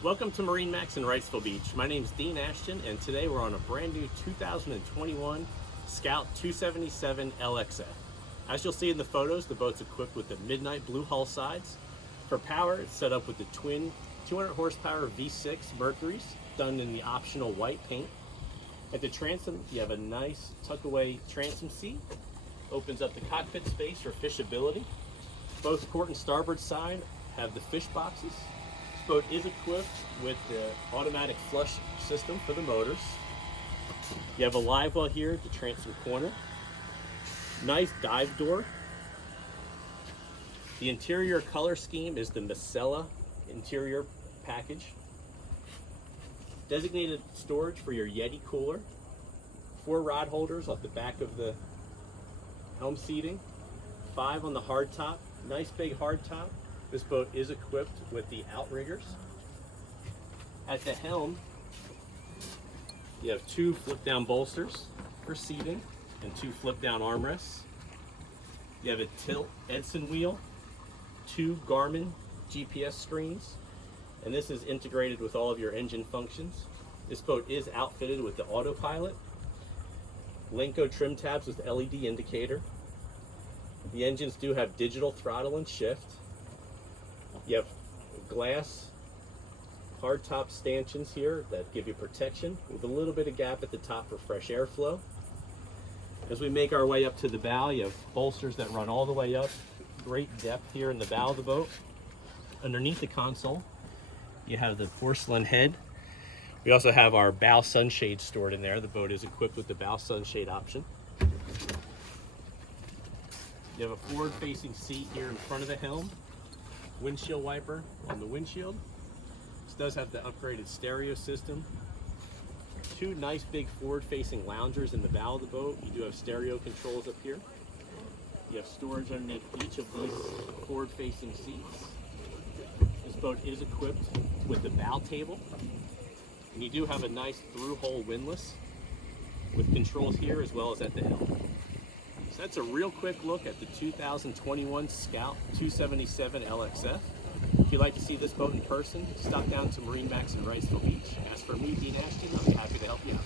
Welcome to MarineMax in Wrightsville Beach. My name is Dean Ashton, and today we're on a brand new 2021 Scout 277 LXF. As you'll see in the photos, the boat's equipped with the midnight blue hull sides. For power, it's set up with the twin 200 horsepower V6 Mercuries, done in the optional white paint. At the transom, you have a nice tuck-away transom seat. Opens up the cockpit space for fishability. Both port and starboard side have the fish boxes. This boat is equipped with the automatic flush system for the motors. You have a live well here at the transom corner. Nice dive door. The interior color scheme is the Micella interior package. Designated storage for your Yeti cooler. 4 rod holders off the back of the helm seating. 5 on the hardtop. Nice big hardtop. This boat is equipped with the outriggers. At the helm, you have 2 flip-down bolsters for seating and 2 flip-down armrests. You have a tilt Edson wheel, 2 Garmin GPS screens, and this is integrated with all of your engine functions. This boat is outfitted with the autopilot, Lenco trim tabs with LED indicator. The engines do have digital throttle and shift. You have glass hardtop stanchions here that give you protection with a little bit of gap at the top for fresh airflow. As we make our way up to the bow, you have bolsters that run all the way up. Great depth here in the bow of the boat. Underneath the console, you have the porcelain head. We also have our bow sunshade stored in there. The boat is equipped with the bow sunshade option. You have a forward-facing seat here in front of the helm. Windshield wiper on the windshield. This does have the upgraded stereo system. 2 nice big forward-facing loungers in the bow of the boat. You do have stereo controls up here. You have storage underneath each of these forward-facing seats. This boat is equipped with the bow table. And you do have a nice through-hole windlass with controls here as well as at the helm. So that's a real quick look at the 2021 Scout 277 LXF. If you'd like to see this boat in person, stop down to MarineMax in Wrightsville Beach. As for me, Dean Ashton, I'll be happy to help you out.